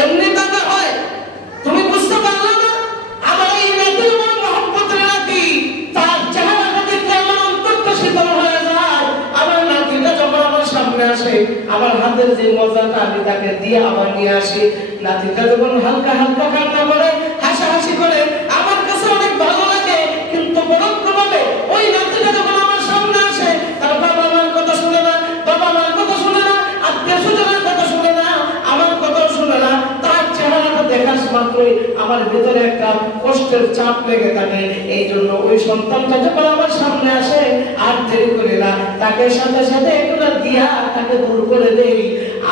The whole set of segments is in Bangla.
এমনি টাকা হয়। তুমি বুঝতে পারলে না আমার এই নাতি আমার মহব্বতের নাতি, তার চেহারাটা দেখলে আমার অন্তরটা শীতল হয়ে যায়। আমার নাতিটা যখন আমার সামনে আসে, আমার হাতের যে মজাটা আমি তাকে দিয়ে আবার নিয়ে আসি, নাতিটা যখন হালকা হালকা কান্না করে, হাসাহাসি করে, আমার কাছে অনেক ভালো লাগে। কিন্তু পরোক্ষভাবে ওই নাতিটা যখন আমার সামনে আসে, তার বাবা মার কথা শুনে না, বাবা মার কথা শুনে না, আত্মীয় স্বজনের কথা শুনে না, আমার কথাও শুনে না, তার চেহারাটা দেখা মাত্রই আমার ভিতরে একটা কষ্টের চাপ লেগে থাকে। এই জন্য ওই সন্তানটা যখন আমার সামনে আসে, আর দেরি করি না, তাকে সাথে সাথে এগুলো দিয়া তাকে দূর করে দেই।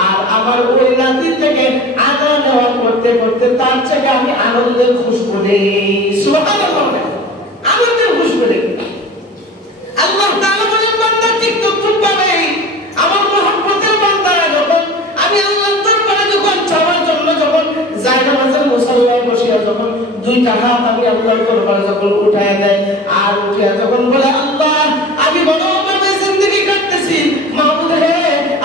আর আমার ওই নাতি থেকে আদা নেওয়া করতে করতে তার থেকে আমি আনন্দের খুশবু দেই। সুবহানাল্লাহ, আনন্দের খুশবু দেই। আল্লাহ তাআলা বলেন, বান্দা ঠিক তদ্রুপ ভাবে আমার মহব্বতের বান্দা যখন আমি আল্লাহর দরবারে যখন চাওয়ার জন্য যখন জায়নামাজের মুসাল্লায় বসিয়া যখন দুইটা হাত আমি আল্লাহর দরবারে যখন উঠায় দেয়, আর উঠিয়া যখন বলে, আল্লাহ আমি বড় ভাবে জিন্দেগি কাটতেছি, মাহবুব হে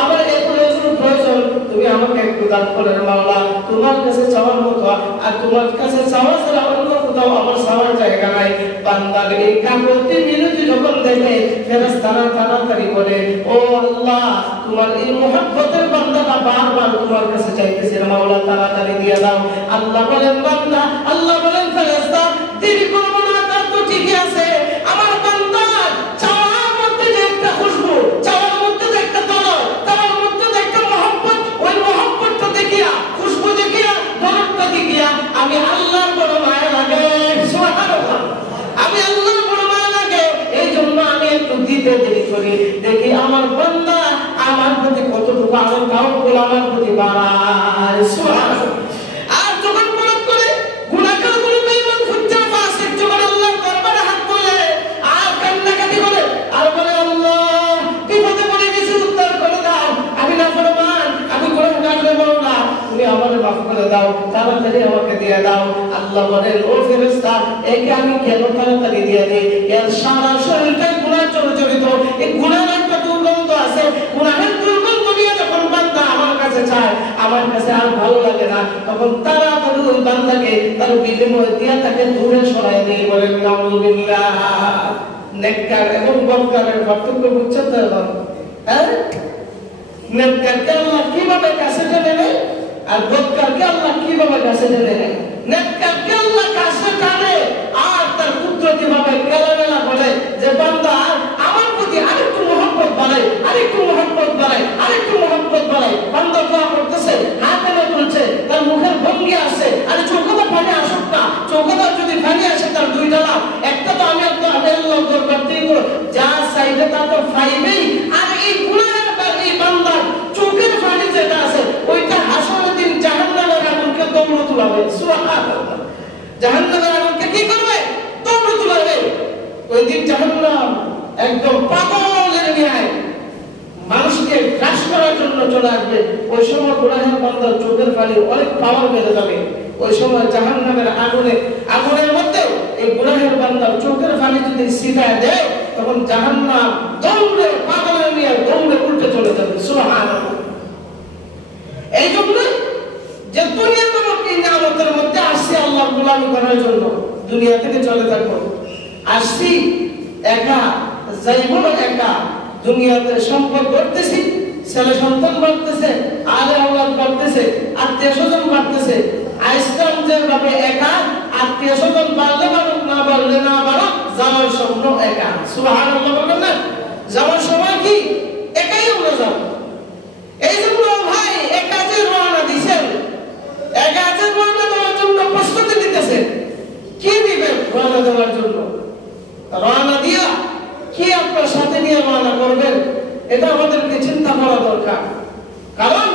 আমার এগুলো প্রয়োজন, তুমি আমাকে একটু দান করেন মাওলা। তোমার কাছে চাওয়ার মতো আর তোমার কাছে চাওয়া ছাড়া অন্য কোথাও আমার চাওয়ার জায়গা নাই। বান্দার এই কাগজটি মিনতি যখন দেখে ফেরেশতারা তাড়াতাড়ি করে, ও আল্লাহ তোমার এই মুহাব্বতের বান্দাটা বারবার তোমার কাছে চাইতেছে, মাওলা তাড়াতাড়ি দিয়ে দাও। আল্লাহ বলেন বান্দা, আল্লাহ বলেন ফেরেশতা, দেরি করব না, তার তো ঠিকই আছে। আমার বান্দা চাওয়ার মধ্যে যে একটা খুশবু, চাওয়ার মধ্যে যে একটা তলব, তার মধ্যে যে একটা মহব্বত, ওই মহব্বতটা দেখিয়া, খুশবু দেখিয়া, দরদটা দেখিয়া আমি আল্লাহর বড় মায়া লাগে। সুবহানাল্লাহ, আমি আল্লাহর বড় মায়া লাগে। এই জন্য আমি একটু দিতে দেরি করি, দেখি আমার বান্দা আমার প্রতি কতটুকু আমার তাওয়াক্কুল আমার প্রতি বাড়ায়। সুবহানাল্লাহ। আর যখন মনে করে গুনাহগার গুলো বেঈমান ফুজ্জার ফাসিক যখন আল্লাহর দরবারে হাত তোলে আর কান্নাকাটি করে আর বলে, আল্লাহ বিপদে পড়ে গেছি, উদ্ধার করে দাও, আমি নাফরমান, আমি গুনাহগার রে মাওলা, তুমি আমারে মাফ করে দাও, তাড়াতাড়ি আমাকে দিয়ে দাও। আল্লাহ বলেন, ও ফেরেশতা, একে আমি কেন তাড়াতাড়ি দিয়ে দিই? এর সারা শরীরটাই গুনাহ জড়িত, এই গুনাহের একটা দুর্গন্ধ আছে। গুনাহের দুর্গন্ধ নিয়ে যখন বান্দা আমার কাছে চায়, আমার কাছে আর ভালো লাগে না, তখন তাড়াতাড়ি ওই বান্দাকে তার বিনিময় দিয়ে তাকে দূরে সরাই দিয়ে বলেন, নাউযুবিল্লাহ। নেককার এবং বদকারের পার্থক্য বুঝছেন তো এখন? হ্যাঁ, নেককারকে আল্লাহ কিভাবে কাছে টেনে নেয় আর বদকারকে আল্লাহ কিভাবে কাছে টেনে নেয়। নেককারকে আল্লাহ কাছে টানে আর তার কুদরতি ভাবে কেলামেলা বলে যে, বান্দা আমার প্রতি আরেকটু মহব্বত বাড়াই, আরেকটু মহব্বত বাড়াই, আরেকটু মহব্বত বাড়াই। বান্দা দোয়া করতেছে, হাত এনে তুলছে, তার মুখের ভঙ্গি আছে, আরে চোখটা পানি আসুক না, চোখটা যদি পানি আসে তার দুইটা লাভ, একটা তো আমি আল্লাহ দরবার থেকে যা চাইবে তা তো পাইবেই, আর এই গুনাহের এই বান্দার চোখের পানি যেটা আছে ওইটা হাসরের দিন জাহান্নামের আগুনকে দৌড় তুলাবে। সুবহানাল্লাহ, জাহান্নামের আগুনকে কি করবে? দৌড় তুলাবে। ওই দিন জাহান্নাম একদম পাগলের ন্যায় মানুষকে গ্রাস করার জন্য চলে আসবে। ওই সময় গুনাহের বান্দার চোখের পানি অনেক পাওয়ার বেড়ে যাবে। ওই সময় জাহান্নামের আগুনের মধ্যে এই গুনাহের বান্দার চোখের পানি যদি ছিটায় দেয়, তখন জাহান্নাম দৌড়ে পাগলের নিয়ে দৌড়ে উল্টে চলে যাবে। সুবহানাল্লাহ। এই জন্য যে দুনিয়া নামক এই নিয়ামতের মধ্যে আসছি আল্লাহর গোলামি করার জন্য, দুনিয়া থেকে চলে থাকবো, আসছি একা, যাইবো একা। দুনিয়াতে সম্পদ করতেছি, ছেলে সন্তান বাড়তেছে, আলে আওলাদ বাড়তেছে, আত্মীয় স্বজন বাড়তেছে। আইসলাম যেভাবে একা, আত্মীয় স্বজন বাড়লে বাড়ুক, না বাড়লে না বাড়ুক, যাওয়ার স্বপ্ন একা। সুবহানাল্লাহ বলবেন না? যাওয়ার সময় কি একাই আমরা যাব। এই জন্য ভাই একা যে রওনা দিছেন, একা যে রওনা দেওয়ার জন্য প্রস্তুতি নিতেছেন, কি দিবেন রওনা দেওয়ার জন্য? রওনা দিয়া কি আপনার সাথে নিয়ে রওনা করবেন, এটা আমাদেরকে চিন্তা করা দরকার। কারণ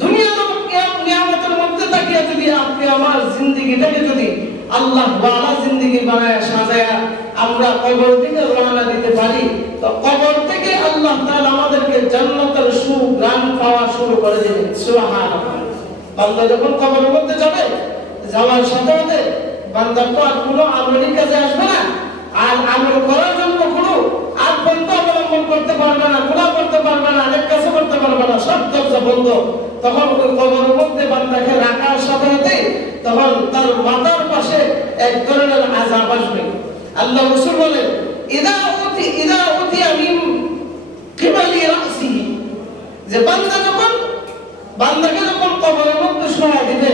দুনিয়ার নিয়ামতের মধ্যে তাকিয়ে যদি আপনি আমার জিন্দেগিটাকে যদি আল্লাহ ওয়ালা জিন্দেগি বানায় সাজায়া আমরা কবর থেকে রওনা দিতে পারি, তো কবর থেকে আল্লাহ তাআলা আমাদেরকে জান্নাতের সুঘ্রাণ পাওয়া শুরু করে দেবেন। সুবহানাল্লাহ। বান্দা যখন কবরের মধ্যে যাবে, যাওয়ার সাথে সাথে বান্দার তো আর কোনো আমলি কাজে আসবে না, আর আমল করার জন্য কোনো আর পন্থা অবলম্বন করতে পারবে না, গুনাহ করতে পারবে না, অনেক কাজ করতে পারবে না, সব দরজা বন্ধ। তখন ওই কবরের মধ্যে বান্দাকে রাখা মাথার পাশে এক ধরনের আযাব আসবে। আল্লাহ রাসূল বলেন ইদা উতিয়া মিন কিবালি রাসিহি, যে বান্দাকে যখন কবরের মধ্যে শোয়া দিবে,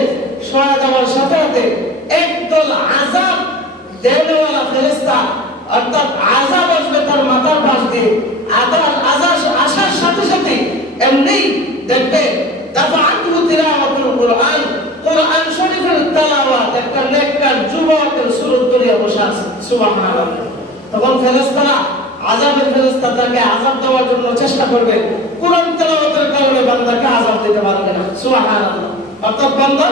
শোয়া দেওয়ার সাথে সাথে একদল আযাব দেওয়ালা ফেরেশতা অর্থাৎ আযাব আসবে তার মাথার পাশ দিয়ে। আযাব আসার সাথে সাথে এমনি দেখবে দাফাআতু তিলাওয়াতুল কুরআন, কুরআন শরীফের তেলাওয়াত একটা নেককার যুবকের সুরত ধরে বসে আছে। সুবহানাল্লাহ। তখন ফেরেশতারা আযাবের ফেরেশতা তাকে আযাব দেওয়ার জন্য চেষ্টা করবে, কুরআন তেলাওয়াতের কারণে বান্দাকে আযাব দিতে পারবে না। সুবহানাল্লাহ। অর্থাৎ বান্দা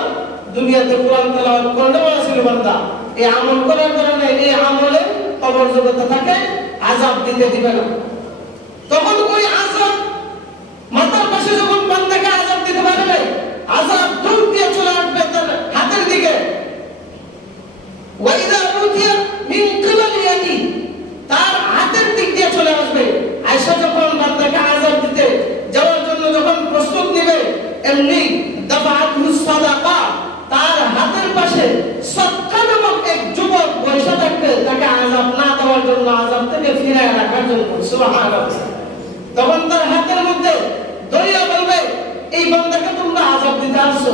দুনিয়াতে কোরআন তেলাওয়াত করলে ছিল বান্দা এই আমল করার কারণে এই আমলে কবর জগতে তাকে আযাব দিতে দিবে না। তখন ওই আযাব মাথার পাশে যখন বান্দাকে আযাব দিতে পারবে, আযাব দূর দিয়ে চলে আসবে তার হাতের দিকে। ওয়াইদা উতিয়া মিন কিবালিয়াতি, তার হাতের দিক দিয়ে চলে আসবে। আয়েশা যখন বান্দাকে আযাব দিতে যাওয়ার জন্য যখন প্রস্তুত নেবে, এমনি দাফাআতহু সাদাকা, তার হাতের পাশে সদকা নামক এক যুবক বসে থাকবে তাকে আযাব না দেওয়ার জন্য, আযাব থেকে ফিরিয়ে রাখার জন্য। সুবহানাল্লাহ। তখন তার হাতের মধ্যে দরিয়া বলবে এই বান্দাকে তোমরা আযাব দিতে আসছো,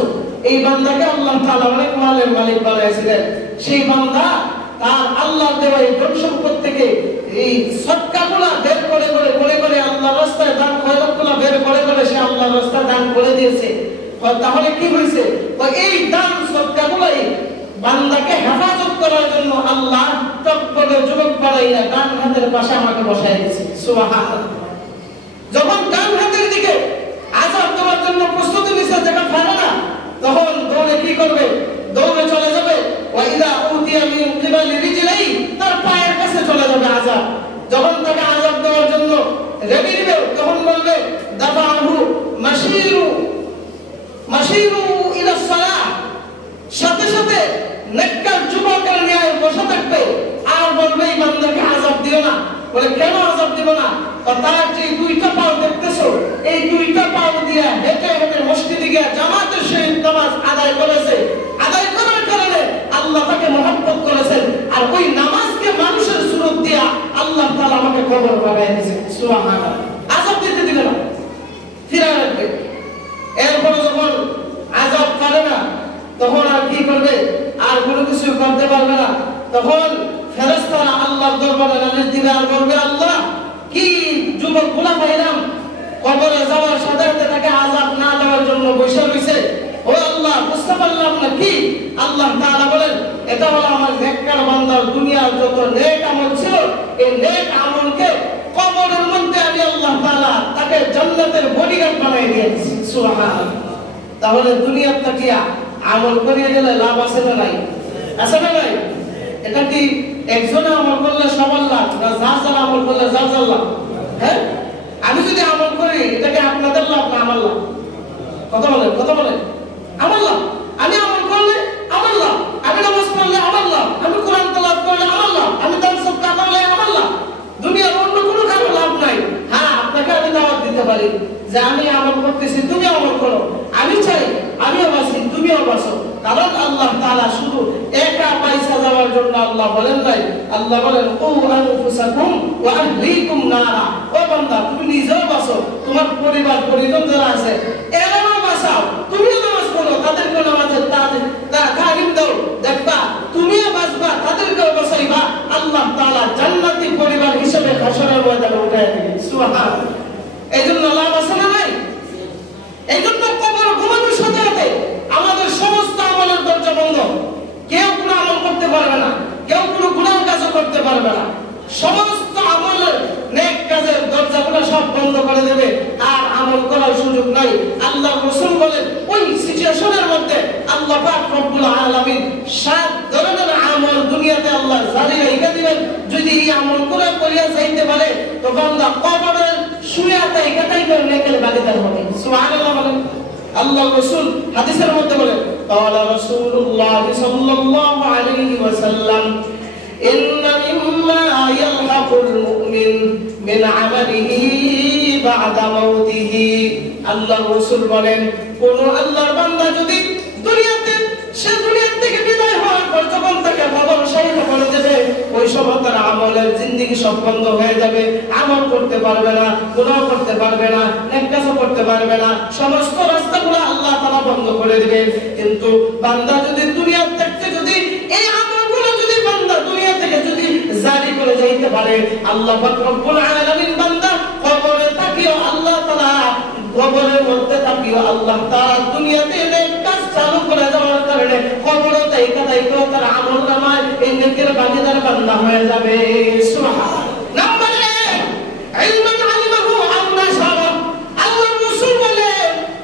এই বান্দাকে আল্লাহ তাআলা অনেক মালের মালিক বানাইছিলেন, সেই বান্দা তার আল্লাহর দেওয়া এই ধন সম্পদ থেকে এই সদকাগুলো বের করে আল্লাহর রাস্তায় দান খয়রাতগুলো বের করে সে আল্লাহর রাস্তায় দান করে দিয়েছে। তাহলে কি হয়েছে? এই দান সদকাগুলাই বান্দাকে হেফাজত করার জন্য আল্লাহ টকবগে যুবক বানাইয়া ডান হাতের পাশে আমাকে বসাই দিয়েছে। সুবহানাল্লাহ। যখন ডান হাতের দিকে আযাব দেওয়ার জন্য প্রস্তুতি নিচ্ছে, যখন পারে না, তখন দৌড়ে কি করবে? দৌড়ে চলে যাবে। ওয়াইদা উতিয়া মিন কিবালি রিজলাই, তার পায়ের কাছে চলে যাবে আযাব। যখন তাকে আযাব দেওয়ার জন্য রেডি দিবে, তখন বলবে দাফাহু মাশিরু ইলা সালাহ, সাথে সাথে নেককার যুবকের ন্যায় বসে থাকবে আর বলবে এই বান্দাকে আযাব দিও না। বলে কেন আযাব দিব না? তার যে দুইটা পাও দেখতেছো, এই দুইটা পাও দিয়ে হেঁটে হেঁটে মসজিদে গিয়ে জামাতের সহিত নামাজ আদায় করেছে, আদায় করার কারণে আল্লাহ তাকে মহব্বত করেছেন, আর ওই নামাজকে মানুষের সুরত দিয়া আল্লাহ তাআলা আমাকে কবর বানায় দিয়েছে। সুবহানাল্লাহ। আযাব দিতে দিবে না, ফিরে রাখবে। এরপরে যখন আযাব পারে না, তখন আর কি করবে? আর কোনো কিছু করতে পারবে না। তখন ফেরেশতারা আল্লাহর দরবারে নালিশ দিবে আর বলবে আল্লাহ, কি যুবক গুনাহ পাইলাম, কবরে যাওয়ার সাথে সাথে তাকে আযাব না দেওয়ার জন্য বসে রইছে। ও আল্লাহ, বুঝতে পারলাম না কি? আল্লাহ তাআলা বলেন এটা হলো আমার নেককার বান্দার দুনিয়ার যত নেক আমল ছিল, এই নেক আমলকে কবরের মধ্যে আমি আল্লাহ তাআলা তাকে জান্নাতের বডিগার্ড বানিয়ে দিয়েছি। সুবহানাল্লাহ। তাহলে দুনিয়ার তাকিয়া আমল করিয়ে গেলে লাভ আছে না নাই? আছে না নাই? এটা কি একজনে আমল করলে সবার লাভ, না যার আমল করলে যার লাভ? হ্যাঁ, আমি যদি আমল করি এটা কি আপনাদের লাভ না আমার লাভ? কথা বলেন আমার লাভ। আমি আমল করলে আমার লাভ, আমি নামাজ পড়লে আমার লাভ, আমি কোরআন তেলাওয়াত করলে আমার লাভ, আমি দান সদকা করলে আমার লাভ। দুনিয়ার অন্য কোনো কারো লাভ নাই। হ্যাঁ, আপনাকে আমি দাওয়াত দিতে পারি যে আমি আমল করতেছি, তুমি আমল করো। আমি চাই আমিও বাঁচি, তুমিও বাঁচো। কারণ আল্লাহ তাআলা শুধু একা পয়সা যাওয়ার জন্য আল্লাহ বলেন নাই। আল্লাহ বলেন কু আনফুসাকুম ওয়া আহলিকুম নারা। ও বান্দা, তুমি নিজেও বাঁচো, তোমার পরিবার পরিজন যারা আছে এরাও বাঁচাও। তুমিও নামাজ পড়ো, তাদেরকে নামাজের তালিম দাও, দেখবা তুমিও বাঁচবা, তাদেরকেও বাঁচাইবা। আল্লাহ তাআলা জান্নাতি পরিবার হিসেবে হাশরের ময়দানে উঠায় দিবেন। সুবহানাল্লাহ। এইজন্য লাভ আছে না নাই? এইজন্য কবর ঘুমানোর সাথে সাথে আমাদের সমস্ত আমলের দরজা বন্ধ। কেউ কোনো আমল করতে পারবে না, কেউ কোনো গুনাহ কাজও করতে পারবে না। সমস্ত আমলের নেক কাজের দরজাগুলো সব বন্ধ করে দেবে, আর আমল করার সুযোগ নাই। আল্লাহ রাসূল বলেন ওই সিচুয়েশনের মধ্যে আল্লাহ পাক রব্বুল আলামিন 7 ধরনের আমল দুনিয়াতে আল্লাহ জারি রেখে দিবেন। যদি এই আমল করিয়া যাইতে পারে তো বান্দা কবরের শুয়ে একাই করে নেকের ভাগীদার হবে। সুবহানাল্লাহ বলেন। আল্লাহ রাসূল হাদিসের মধ্যে বলেন ক্বালা রাসূলুল্লাহ সাল্লাল্লাহু আলাইহি ওয়াসাল্লাম ইন্না মিম্মা ইয়ালহাকুল মুমিন মিন আমালিহি বা'দা মাউতিহি। আল্লাহ রাসূল বলেন কোন আল্লাহর বান্দা যদি দুনিয়া থেকে বিদায় হয় জিন্দেগি সব বন্ধ হয়ে যাবে, আমল করতে পারবে না, গুনাহ করতে পারবে না, নেক কাজ করতে পারবে না, সমস্ত রাস্তাগুলো আল্লাহ তাআলা বন্ধ করে দিবেন। কিন্তু বান্দা যদি দুনিয়া থেকে যদি এই আমলগুলো যদি বান্দা দুনিয়া থেকে যদি জারি করে যাইতে পারে, আল্লাহ পাক রব্বুল আলামিন বান্দা কবরে তাকিয়ে আল্লাহ তাআলা কবরের মধ্যে তাকিয়ে আল্লাহ তাআলা দুনিয়াতে নেক কাজ চালু করে দেওয়ার কারণে কবরে তাইকা তার আমল নামায় এই নেকের ভাগীদার বান্দা হয়ে যাবে। সুবহানাল্লাহ। নাম্বার 1 ইলমান আলিমাহু আও নাশারা। আল্লাহর রাসূল বলে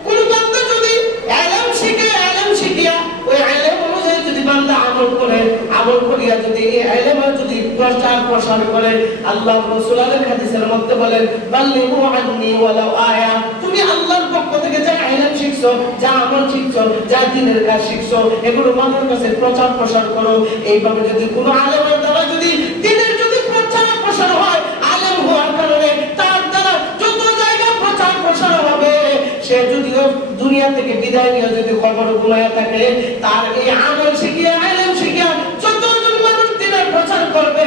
কোন বান্দা যদি ইলম শিখে, ইলম শিখিয়া ওই ইলম অনুযায়ী যদি বান্দা আমল করে, আমল করিয়া যদি এই ইলমের যদি প্রচার প্রসার করে, আল্লাহর রাসূল আলাইহিস হাদিসের মধ্যে বলেন বাল্লিগু আন্নী ওয়ালাউ আয়া। তুমি আল্লাহর পক্ষ থেকে যা ইলম শিখছো, যা আমল শিখছো, যা দ্বীনের কাজ শিখছো, এগুলো মানুষের কাছে প্রচার প্রসার করো। এইভাবে যদি কোনো আলেমের দ্বারা যদি দ্বীনের যদি প্রচার প্রসার হয়, আলেম হওয়ার কারণে তার দ্বারা যত জায়গায় প্রচার প্রসার হবে, সে যদিও দুনিয়া থেকে বিদায় নিয়ে যদি কবর ঘুমায়া থাকে, তার এই আমল শিখিয়া ইলম শিখিয়া যতজন মানুষ দ্বীনের প্রচার করবে,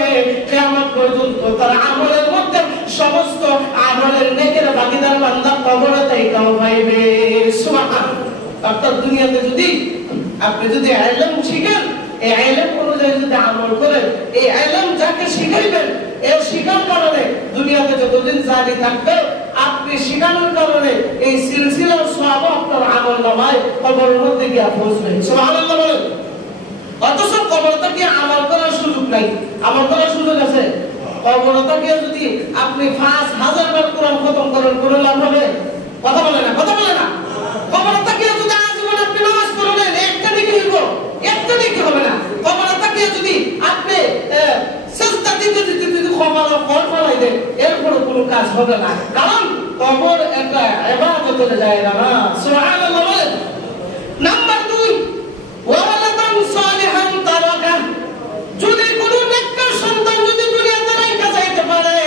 কিয়ামত পর্যন্ত তার আমলের মধ্যে সমস্ত আমলের নেকের ভাগীদার বান্দা কবরে তাইকাও পাইবে। সুবহানাল্লাহ। অর্থাৎ দুনিয়াতে যদি আপনি যদি ইলম শিখেন, এই ইলম অনুযায়ী যদি আমল করেন, এই ইলম যাকে শিখাইবেন, এই শিখার কারণে দুনিয়াতে যতদিন জারি থাকবে, আপনি শিখানোর কারণে এই সিলসিলার সওয়াব আপনার আমলনামায় কবরের মধ্যে গিয়ে পৌঁছবে। সুবহানাল্লাহ বলেন। অথচ কবরটা কি আমল করার সুযোগ নাই? আমল করার সুযোগ আছে। কবরটা কি যদি আপনি 5000 বার কোরআন খতম করেন, কোনো লাভ হবে? কথা বলে না, কথা বলে না। কবরটা কি যদি আজীবন আপনি নামাজ পড়েন, একটা নেকি হইব, একটা নেকি হবে না। কবরটা কি যদি আপনি সিজদা দিতে দিতে যদি কবর ফলাই দেন, এরপর কোনো কাজ হবে না। কারণ কবর একটা ইবাদতের জায়গা না। সুবহানাল্লাহ বলেন। নাম্বার 2 ওয়ালাদান সালিহান তারাকা। যদি কোনো নেককার সন্তান যদি দুনিয়াতে রাইখা যাইতে পারে,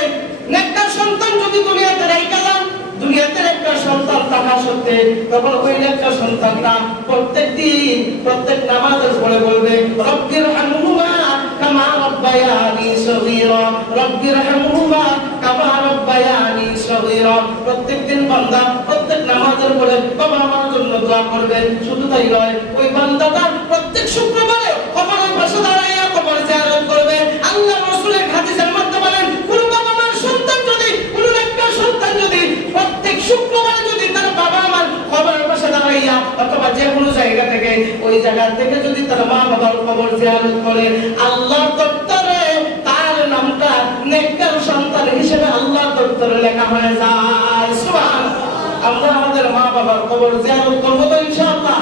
নেককার সন্তান যদি দুনিয়াতে রাইখা যান, দুনিয়াতে একটা সন্তান থাকা সত্ত্বে তখন ওই একটা সন্তানটা প্রত্যেকদিন প্রত্যেক নামাজের পরে বলবে রব্বির হামহুমা কামা রব্বায়ানি সগীরা, রব্বির হামহুমা কামা রব্বায়ানি সগীরা। প্রত্যেকদিন বান্দা প্রত্যেক নামাজের পরে বাবা আমার জন্য দোয়া করবেন। শুধু তাই নয়, ওই বান্দাটা প্রত্যেক শুক্রবারে কবরের পাশে দাঁড়াইয়া কবর জিয়ারত করবে। আল্লাহ রাসূলের হাদিসের মধ্যে বলেন কোন বাবা মার সন্তান যদি, কোন একটা সন্তান যদি প্রত্যেক শুক্রবারে যদি তার বাবা আমার কবরের পাশে দাঁড়াইয়া অথবা যে কোনো জায়গা থেকে ওই জায়গা থেকে যদি তার মা বাবার কবর জিয়ারত করে, আল্লাহর দপ্তরে তার নামটা নেককার সন্তান হিসেবে আল্লাহর দপ্তরে লেখা হয়ে যায়। সুবহানাল্লাহ। আমরা আমাদের মা বাবার কবর জিয়ারত করব তো ইনশাআল্লাহ।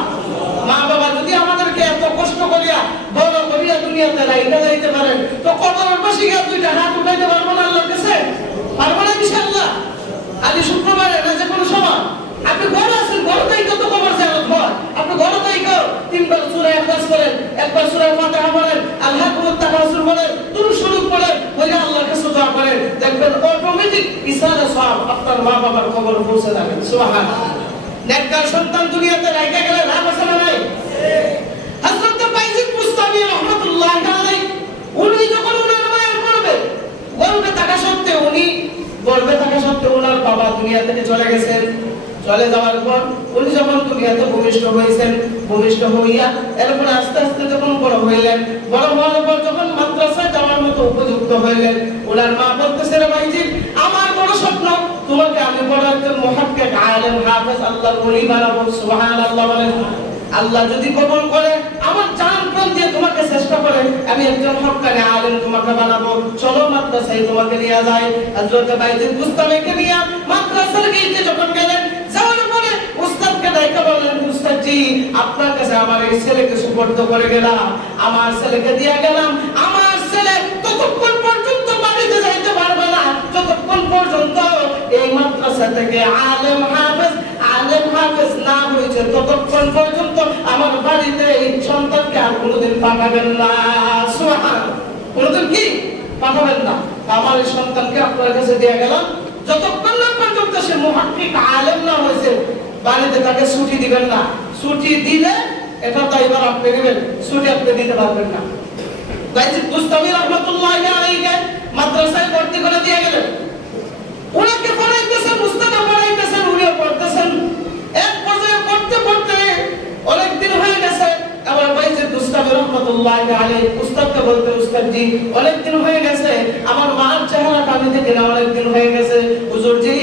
মা বাবা যদি আমাদেরকে এত কষ্ট করিয়া বড় করিয়া দুনিয়াতে রাইখা যাইতে পারেন, তো কবরের পাশে গিয়ে দুইটা হাত উঠাইতে পারবো না আল্লাহর কাছে? পারবো না ইনশাআল্লাহ। আজ শুক্রবারে না যে কোনো সময় আপনি ঘরে আছেন, ঘরে থেকে তো কবর জিয়ারত হয়। আপনি ঘরে থেকে 3 বার সূরা ইখলাস পড়েন, একবার সূরা ফাতিহা পড়েন, আল্লাহুম্মা তাকাসুর পড়েন, দুরূদ শরীফ পড়েন, ওই আল্লাহর কাছে দোয়া করেন, দেখবেন অটোমেটিক ইসারা সওয়াব আপনার মা বাবার কবরে পৌঁছে যাবে। সুবহানাল্লাহ। নেককার সন্তান দুনিয়াতে রাইখা গেলে লাভ আছে না নাই? হযরত বাইজিদ বুস্তামি রাহমাতুল্লাহি আলাইহি উনি যখন উনার মায়ের গর্ভে থাকা সত্ত্বেও ওনার বাবা দুনিয়া থেকে চলে গেছেন। চলে যাওয়ার পর উনি যখন দুনিয়াতে ভূমিষ্ঠ হয়েছেন, ভূমিষ্ঠ হইয়া এরপর আস্তে আস্তে যখন বড় হইলেন, বড় হওয়ার পর যখন মাদ্রাসায় যাওয়ার মতো উপযুক্ত হইলেন, ওনার মা বলতেছে রে ভাইজি, আমার বড় স্বপ্ন তোমাকে আমি বড় একজন মুহাক্কিক আলেম হাফেজ আল্লাহর ওলি বানাবো। সুবহানাল্লাহ বলেন। আল্লাহ যদি কবুল করে, আমার জান প্রাণ দিয়ে তোমাকে চেষ্টা করে আমি একজন হক্কানি আলেম তোমাকে বানাবো, চলো মাদ্রাসায় তোমাকে নিয়ে যাই। হযরত বাইজিদ বুস্তামিকে নিয়ে মাদ্রাসার গেটে যখন গেলেন, যাওয়ার পরে উস্তাদকে ডাইকা বললেন, উস্তাদ জি আপনার কাছে আমার এই ছেলেকে সুপর্দ করে গেলাম, আমার ছেলেকে দিয়ে গেলাম, আমার ছেলে ততক্ষণ পর্যন্ত বাড়িতে যাইতে পারবে না যতক্ষণ পর্যন্ত এই মাদ্রাসা থেকে আলেম হাফেজ না হয়েছে, ততক্ষণ পর্যন্ত আমার বাড়িতে এই সন্তানকে আর কোনোদিন পাঠাবেন না। সুবহানাল্লাহ। কোনোদিন কি পাঠাবেন না। আমার এই সন্তানকে আপনার কাছে দিয়ে গেলাম, যতক্ষণ না পর্যন্ত সে মুহাক্কিক আলেম না হয়েছে বাড়িতে তাকে ছুটি দিবেন না। ছুটি দিলে এটা তো এবার আপনি নেবেন, ছুটি আপনি দিতে পারবেন না। বাইজিদ বুস্তামি রাহমাতুল্লাহি আলাইহি মাদ্রাসায় ভর্তি করে দিয়ে গেলেন। ওনাকে পড়াইতেছেন, উস্তাদে পড়াইতেছেন, উনিও পড়তেছেন। এক পর্যায়ে পড়তে পড়তে অনেকদিন হয়ে গেছে। আমার বাইজিদ বুস্তামি রহমাতুল্লাহি আলাইহি উস্তাদকে বলতে, উস্তাদ জি অনেকদিন হয়ে গেছে, আমার মার চেহারাটা আমি দেখি না, অনেকদিন হয়ে গেছে। হুজুর জি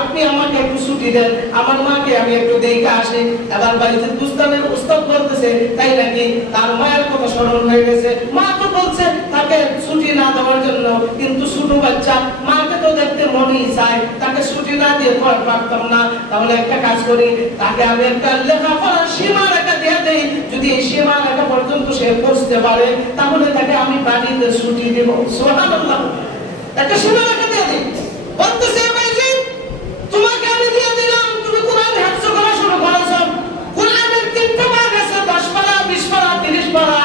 আপনি আমাকে একটু ছুটি দেন, আমার মাকে আমি একটু দেখে আসি। এবার বাইজিদ বুস্তামির উস্তাদ বলতেছে, তাই নাকি? তার মায়ের কথা স্মরণ হয়ে গেছে। মা তো বলছে তাকে ছুটি না দেওয়ার জন্য, কিন্তু ছোট বাচ্চা, মাকে তো দেখতে মনই চায়, তাকে ছুটি না দিয়ে পারতাম না। তাহলে একটা কাজ করি, তাকে আমি একটা লেখাপড়ার সীমারেখা দিয়ে দেই। যদি এই সীমারেখা পর্যন্ত সে পৌঁছতে পারে, তাহলে তাকে আমি বাড়িতে ছুটি দেব। সুবহানাল্লাহ, একটা সীমারেখা দিয়ে দিই। বলতেছে বাইজিদ, তোমাকে আমি দিয়ে দিলাম, তুমি কোরআন হাফজ করা শুরু করেছো। কোরআনের 3টা ভাগ আছে, 10 পারা, 20 পারা, 30 পারা।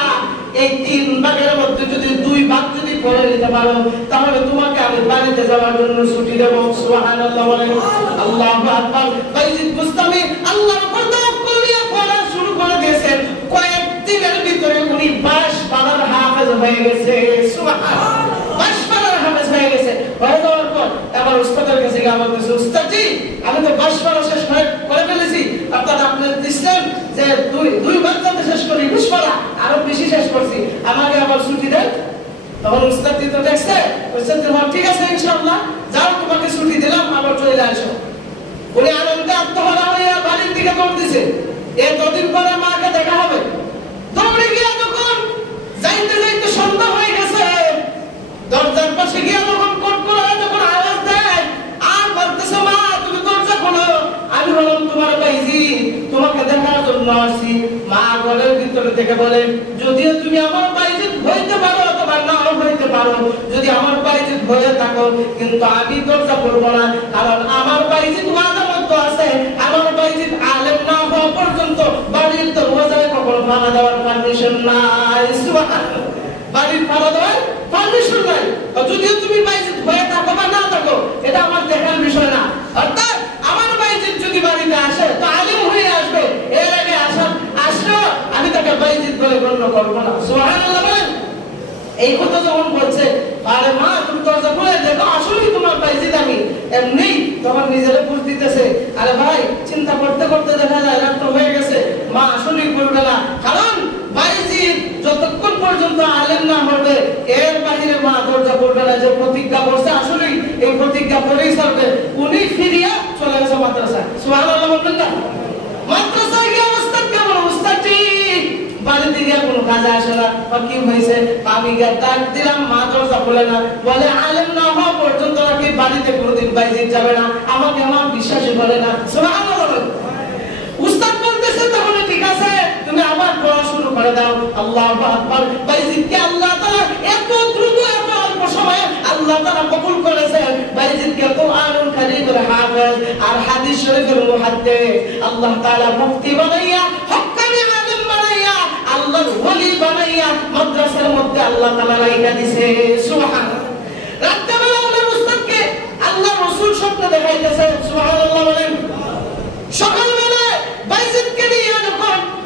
এই 3 ভাগের মধ্যে যদি 2 ভাগ যদি পড়ে নিতে পারো, তাহলে তোমাকে আমি বাড়িতে যাওয়ার জন্য ছুটি দেব। সুবহানাল্লাহ, আল্লাহু আকবার। বাইজিদ বুস্তামি আল্লাহর উপর তাওয়াক্কুল নিয়ে পড়া শুরু করে দিয়েছেন। কয়েকদিনের ভিতরে উনি 22 পারার হাফেজ হয়ে গেছে। সুবহানাল্লাহ, 22 পারার হাফেজ হয়ে গেছে। হয়ে যাওয়ার পর এবার উস্তাদের কাছে গিয়ে বলতেছে, উস্তাদ জি আমি তো 22 পারা শেষ করে ফেলেছি, আপনারা আপনি দিচ্ছেন যে দুই বার যাতে শেষ করি, 20 পারা আরো বেশি শেষ করছি, আমাকে আবার ছুটি দেন। তখন উস্তাদ তো দেখছে, বলছেন যে ঠিক আছে ইনশাআল্লাহ, যাও তোমাকে ছুটি দিলাম, আবার চলে আসো। উনি আনন্দে আত্মহারা হয়ে বাড়ির দিকে দৌড় দিছে। এতদিন পরে মাকে দেখা হবে। দৌড়ে গিয়ে যখন যাইতে যাইতে সন্ধ্যা হয়ে গেছে, দরজার পাশে গিয়ে যখন কটকড়ায় যখন আওয়াজ দেয়, আর বলতেছে, মা তুমি দরজা খোলো। আমি বললাম, তোমার বাইজি তোমাকে দেখার জন্য আসি। মা ঘরের ভিতরে থেকে বলে, যদিও তুমি আমার বাইজিদ হইতে পারো অথবা নাও হইতে পারো, যদি আমার বাইজিদ হয়ে থাকো, কিন্তু আমি দরজা খুলবো না, কারণ আমার বাইজিদ ওয়াদা মত আছে, আমার বাইজিদ আলেম না হওয়া পর্যন্ত বাড়ির দরজায় কখনো ভাড়া দেওয়ার পারমিশন নাই। সুবহানাল্লাহ, বাড়ির ভাড়া দেওয়ার পারমিশন নাই। যদিও তুমি বাইজিদ হয়ে থাকো বা না থাকো, এটা আমার দেখার বিষয় না। অর্থাৎ আমার বাইজিদ যদি বাড়িতে আসে তো আলেম হয়ে আসবে, এর আগে আসলো আমি তাকে বাইজিদ বলে গণ্য করবো না। সুবহানাল্লাহ বলেন। এই কথা যখন বলছে, আরে মা তুমি দরজা খুলে দেখো আসলেই তোমার বাইজিদ আমি এমনি, তখন নিজেরা বুঝ দিতেছে, আরে ভাই চিন্তা করতে করতে দেখা যায় রাত হয়ে গেছে, মা আসলেই বলবে না, কারণ বাইজিদ যতক্ষণ পর্যন্ত আলেম না হবে এর বাইরে মা দরজা করবে না। যে প্রতিজ্ঞা করছে আসলেই এই প্রতিজ্ঞা করেই চলবে। উনি ফিরিয়া চলে গেছে মাদ্রাসায়। সুবহানাল্লাহ বলবেন না? মাদ্রাসায় গিয়ে উস্তাদ কেমন, উস্তাদ বাড়িতে গিয়ে কোনো কাজে আসে না। কি হয়েছে? আমি গিয়ে ডাক দিলাম, মা দরজা খুলে না। বলে আলেম না হওয়া পর্যন্ত নাকি বাড়িতে কোনোদিন বাইজিদ যাবে না। আমাকে আমার বিশ্বাসই করে না। সুবহানাল্লাহ। উস্তাদ বলতেছে, তাহলে ঠিক আছে তুমি আবার পড়া শুরু করে দাও। আল্লাহু আকবার। বাইজিদকে আল্লাহ তাআলা এত দ্রুত এত অল্প সময়ে আল্লাহ তাআলা কবুল করেছেন। বাইজিদকে কোরআনুল কারীমের হাফেজ আর হাদিস শরীফের মুহাদ্দিস আল্লাহ তাআলা মুফতি বানাইয়া, হক্কানি আলেম বানাইয়া, আল্লাহর ওলি বানাইয়া মাদ্রাসার মধ্যে আল্লাহ তাআলা রাইখা দিয়েছে। সুবহানাল্লাহ। রাতবেলা ওনার উস্তাদকে আল্লাহর রাসূল স্বপ্নে দেখাইতেছে। সুবহানাল্লাহ বলেন। সকালবেলা বাইজিদকে নিয়ে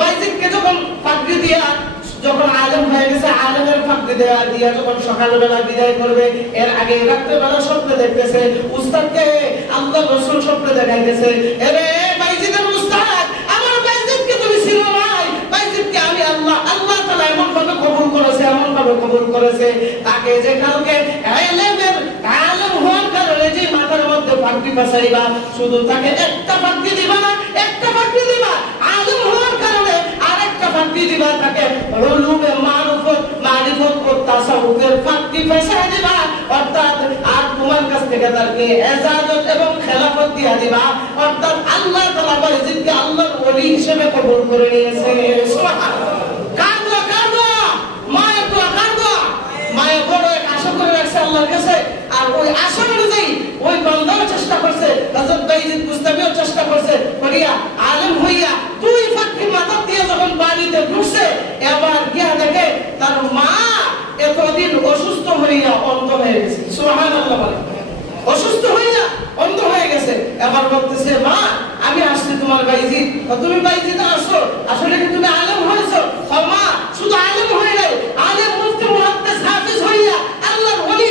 বাইজিদকে যখন পাগড়ি দিয়া যখন আলেম হয়ে গেছে, আলেমের পাগড়ি দিয়া যখন সকালবেলা বিদায় করবে, এর আগে রাত্রেবেলা স্বপ্নে দেখতেছে উস্তাদকে আল্লাহর রাসূল স্বপ্নে দেখাইতেছে, এরে বাইজিদের উস্তাদ, আমার বাইজিদকে তুমি চিনো নাই? বাইজিদকে আমি আল্লাহ তাআলা এমন ভাবে কবুল করেছে, তাকে যে কালকে আলেম হওয়ার কারণে যে মাথার মধ্যে পাগড়ি বাছাইবা, শুধু তাকে একটা পাগড়ি দিবা না, একটা পাগড়ি দিবা আলেম হওয়ার কারণে, আরেকটা পাগড়ি দিবা তাকে উলুমে মারিফত ও তাসাউফের পাগড়ি পেশায় দিবা। অর্থাৎ আর তোমার কাছ থেকে তাকে ইজাজত এবং খেলাফত দিয়া দিবা। অর্থাৎ আল্লাহ তাআলা বাইজিদকে আল্লাহর ওলি হিসেবে কবুল করে নিয়েছে। সুবহানাল্লাহ। মায়ের বড় এক আশা করে রাখছে আল্লাহর কাছে, আর ওই আশা অনুযায়ী ওই বান্দাও চেষ্টা করছে, হযরত বাইজিদ বুস্তামিও চেষ্টা করছে, করিয়া আলেম হইয়া 2 ফাঁকি মাথা দিয়ে যখন বাড়িতে ঢুকছে, এবার গিয়া দেখে তার মা এতদিন অসুস্থ হইয়া অন্ধ হয়ে গেছে। সুবহানাল্লাহ বলেন। অসুস্থ হইয়া অন্ধ হয়ে গেছে। এবার বলতেছে, মা আমি আসছি তোমার বাইজিদ। তুমি বাইজিদ আসো, আসলে কি তুমি আলেম হয়েছো? মা শুধু আলেম হয়ে নাই, আলেম মুফতি মুহাদ্দিস হাফেজ হইয়া আল্লাহর ওলি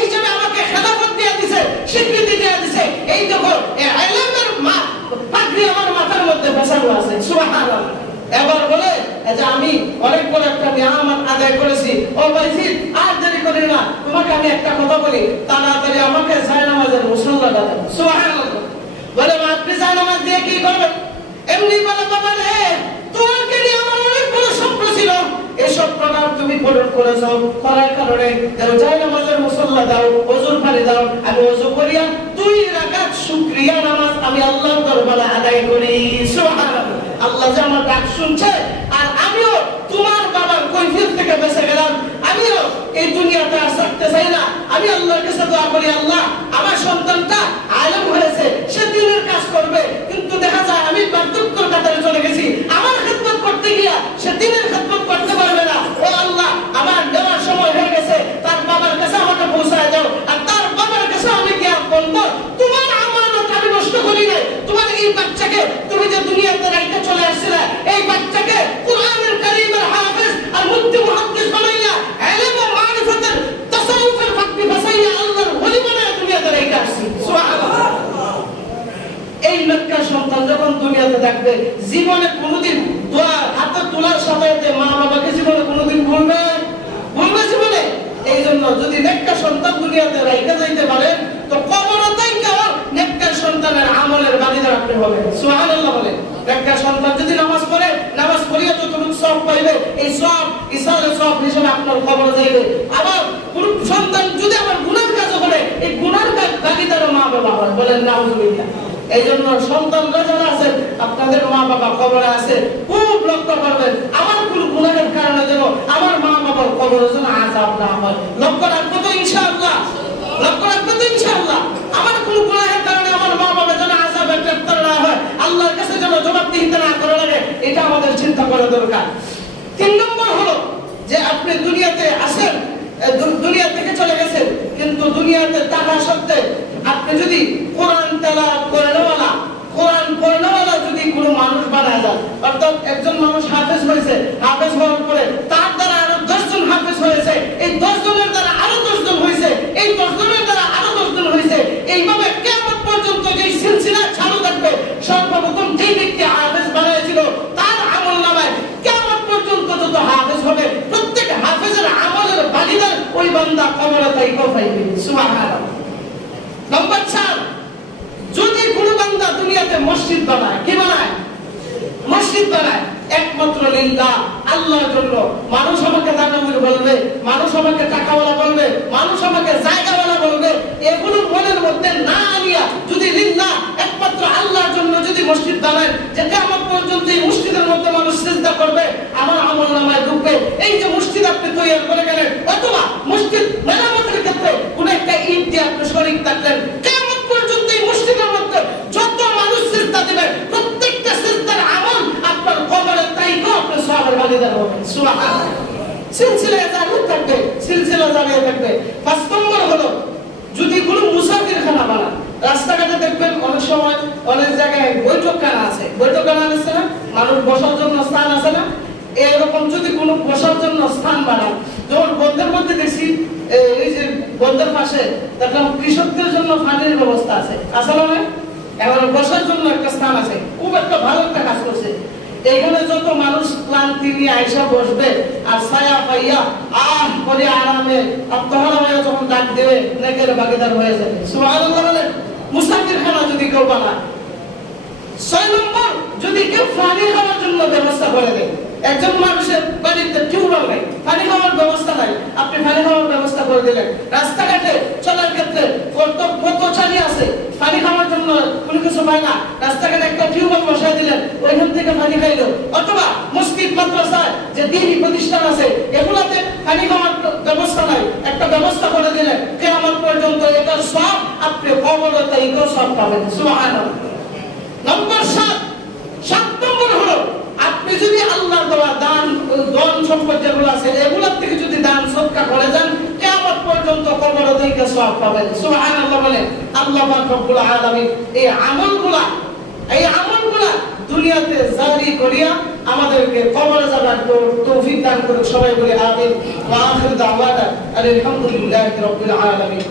অনেক বড় একটা নিয়ামত আদায় করেছি। ও ভাইজি আর দেরি করি না, তোমাকে আমি একটা কথা বলি, তাড়াতাড়ি আমাকে জায়নামাজের মুসল্লাটা দেন। সুবহানাল্লাহ। বলে আপনি জায়নামাজ দিয়ে কি করবেন? এমনি বলে বাবা রে, তোমাকে নিয়ে আমার অনেক বড় স্বপ্ন ছিল, এসব প্রকার তুমি পূরণ করেছো, করার কারণে জায়নামাজের মুসল্লা দাও, ওযুর পানি দাও, আমি ওযু করিয়া 2 রাকাত শুকরিয়া নামাজ আমি আল্লাহর দরবারে আদায় করি। সুবহানাল্লাহ। আল্লাহ যে আমার ডাক শুনছে, আর আমিও তোমার বাবার কৈফিয়ত থেকে বেঁচে গেলাম, আমিও এই দুনিয়াতে আর থাকতে চাই না। আমি আল্লাহর কাছে দোয়া করি, আল্লাহ আমার সন্তানটা আলেম হয়েছে, সে দ্বীনের কাজ করবে, কিন্তু দেখা যায় আমি বার্ধক্যের কাতারে চলে গেছি, আমার খেদমত করতে গিয়া সে দ্বীনের খেদমত করতে পারবে না। ও আল্লাহ, আমার দেওয়ার সময় হয়ে গেছে, তার বাবার কাছে আমাকে পৌঁছায় দাও, আর তার বাবার কাছে আমি গিয়া বলবো তোমার আমানত আমি নষ্ট করি নাই, তোমার এই বাচ্চাকে তুমি যে দুনিয়াতে রাইতে চলে আসছিলে, এই বাচ্চাকে কুরআনুল কারীমের হাফেজ আর মুফতি মুহাদ্দিস বানাইয়া ইলম ও মারিফাতের তাসাউফের ফাকহি বাসাইয়া আল্লাহর ওলি বানাইয়া দুনিয়াতে রাইতে আসছি। সুবহানাল্লাহ। এই লক্ষ্য সন্তান যখন দুনিয়াতে থাকবে, জীবনে কোনোদিন দোয়া হাতে তোলার সাথে মা বাবাকে জীবনে কোনোদিন ভুলবে জীবনে? এই জন্য যদি নেককার সন্তান দুনিয়াতে রাইতে যাইতে পারেন, তো কবরতেই কেবল নেককার সন্তানের আমলের বাগিদার আপনি হবেন। সুবহানাল্লাহ বলে। নেককার সন্তান যদি নামাজ পড়ে, নামাজ পড়িয়া যতটুকু সওয়াব পাইবে, এই সওয়াব ইসালে সওয়াব হিসেবে আপনার কবরে যাইবে। আবার কোন সন্তান যদি আবার গুনাহ কাজ করে, এই গুনার বাগিদারও মা বাবা হয়। বলেন নাউজুবিল্লাহ। এই জন্য সন্তানরা যারা আছে, আপনাদের মা বাবা কবরে আছে, খুব লক্ষ্য করবেন আমার কোন গুনাহের কারণে যেন আমার মা বাবার কবরে যেন আযাব না হয়। লক্ষ্য রাখবো তো ইনশাআল্লাহ, লক্ষ্য রাখবো তো ইনশাআল্লাহ। আমার কোন গুনাহের কারণে আমার মা বাবা যেন আযাবের গ্রেফতার না হয়, আল্লাহর কাছে যেন জবাবদিহিতা না করা লাগে, এটা আমাদের চিন্তা করা দরকার। 3 নম্বর হলো যে আপনি দুনিয়াতে আসেন, দুনিয়া থেকে চলে গেছেন, কিন্তু দুনিয়াতে থাকা সত্ত্বে আপনি যদি কোরআন তেলাওয়াত করেনওয়ালা, কোরআন পড়নেওয়ালা যদি কোনো মানুষ বানায় যান, অর্থাৎ একজন মানুষ হাফেজ হয়েছে, হাফেজ হওয়ার পরে তার দ্বারা আরো 10 জন হাফেজ হয়েছে, এই 10 জনের দ্বারা আরো 10 জন হয়েছে, এই 10 জনের দ্বারা আরো 10 জন হয়েছে, এইভাবে কিয়ামত পর্যন্ত যে সিলসিলা চালু থাকবে। সর্বপ্রথম যে ব্যক্তি হাফেজ বানিয়েছিল তার আমলনামায় কিয়ামত পর্যন্ত যত হাফেজ হবে, প্রত্যেক হাফেজের আমলের ভাগিদার ওই বান্দা কবরে তাইকো পাইবে। সুবহানাল্লাহ। নম্বর 4, যদি কোন বান্দা দুনিয়াতে মসজিদ বানায়, কি বানায়? মসজিদ বানায় একমাত্র লিল্লাহ, আল্লাহর জন্য। মানুষ আমাকে দানবীর বলবে, মানুষ আমাকে টাকাওয়ালা বলবে, মানুষ আমাকে জায়গাওয়ালা বলবে, এগুলো মনের মধ্যে না আনিয়া যদি লিল্লাহ একমাত্র আল্লাহর জন্য যদি মসজিদ বানায়, যে কিয়ামত পর্যন্ত এই মসজিদের মধ্যে মানুষ সিজদা করবে, আমার আমলনামায় ঢুকবে। এই যে মসজিদ আপনি তৈরি করে গেলেন, অথবা মসজিদ মেরামতের ক্ষেত্রে কোন একটা ইট দিয়ে আপনি শরীক থাকলেন, কিয়ামত পর্যন্ত এই মসজিদের মধ্যে যত মানুষ সিজদা দিবে, প্রত্যেকটা সিজদার আমল আপনার কবরে তাইকো আপনি সওয়াবের ভাগীদার হবেন। সুবহানাল্লাহ। সিলসিলা জারি থাকবে, সিলসিলা জারি থাকবে। 5 নম্বর হলো যদি কোনো মুসাফিরখানা বানান, রাস্তাঘাটে দেখবেন অনেক সময় অনেক জায়গায় বৈঠকখানা আছে, বৈঠকখানা আছে না, মানুষ বসার জন্য স্থান আছে না, এরকম যদি কোনো বসার জন্য স্থান বানান, যেমন বন্ধের মধ্যে দেখছি এই যে বন্ধের পাশে দেখলাম কৃষকদের জন্য পানির ব্যবস্থা আছে, আসলে না, এখন বসার জন্য একটা স্থান আছে, খুব একটা ভালো একটা কাজ করছে। এখানে যত মানুষ ক্লান্তি নিয়ে আইসা বসবে আর ছায়া পাইয়া করে আরামে আত্মহারা হয়ে যখন ডাক দেবে, নেকের ভাগীদার হয়ে যাবে। সুবহানাল্লাহ বলেন। মুসাফিরখানা যদি কেউ বানায়। 6 নম্বর, যদি কেউ পানি খাওয়ার জন্য ব্যবস্থা করে দেয়, একজন মানুষের বাড়িতে টিউবওয়েল নাই, পানি খাওয়ার ব্যবস্থা নাই, আপনি পানি খাওয়ার ব্যবস্থা করে দিলেন। রাস্তাঘাটে চলার ক্ষেত্রে পথচারী আছে, পানি খাওয়ার জন্য কোনো কিছু পায় না, রাস্তাঘাটে একটা টিউবওয়েল বসায় দিলেন, ওইখান থেকে পানি খাইলো। অথবা মসজিদ মাদ্রাসায় যে দ্বীনি প্রতিষ্ঠান আছে, এগুলাতে পানি খাওয়ার ব্যবস্থা নাই, একটা ব্যবস্থা করে দিলেন, কিয়ামত পর্যন্ত এটার সব আপনি কবরে তাইকো সব পাবেন। সুবহানাল্লাহ। নম্বর 7 নম্বর হলো আপনি যদি আল্লাহর দেওয়া দান, ধন সম্পদ যেগুলো আছে এগুলোর থেকে যদি দান সদকা করে যান, কিয়ামত পর্যন্ত কবরে তাইকো সব পাবেন। সুবহানাল্লাহ বলে। আল্লাহ পাক রব্বুল আলামিন এই আমলগুলা দুনিয়াতে জারি করিয়া আমাদেরকে কবরে যাবার তৌফিক দান করুন। সবাই বলে আমিন। ওয়া আখিরু দাওয়ানা আলহামদুলিল্লাহি রাব্বিল আলামিন।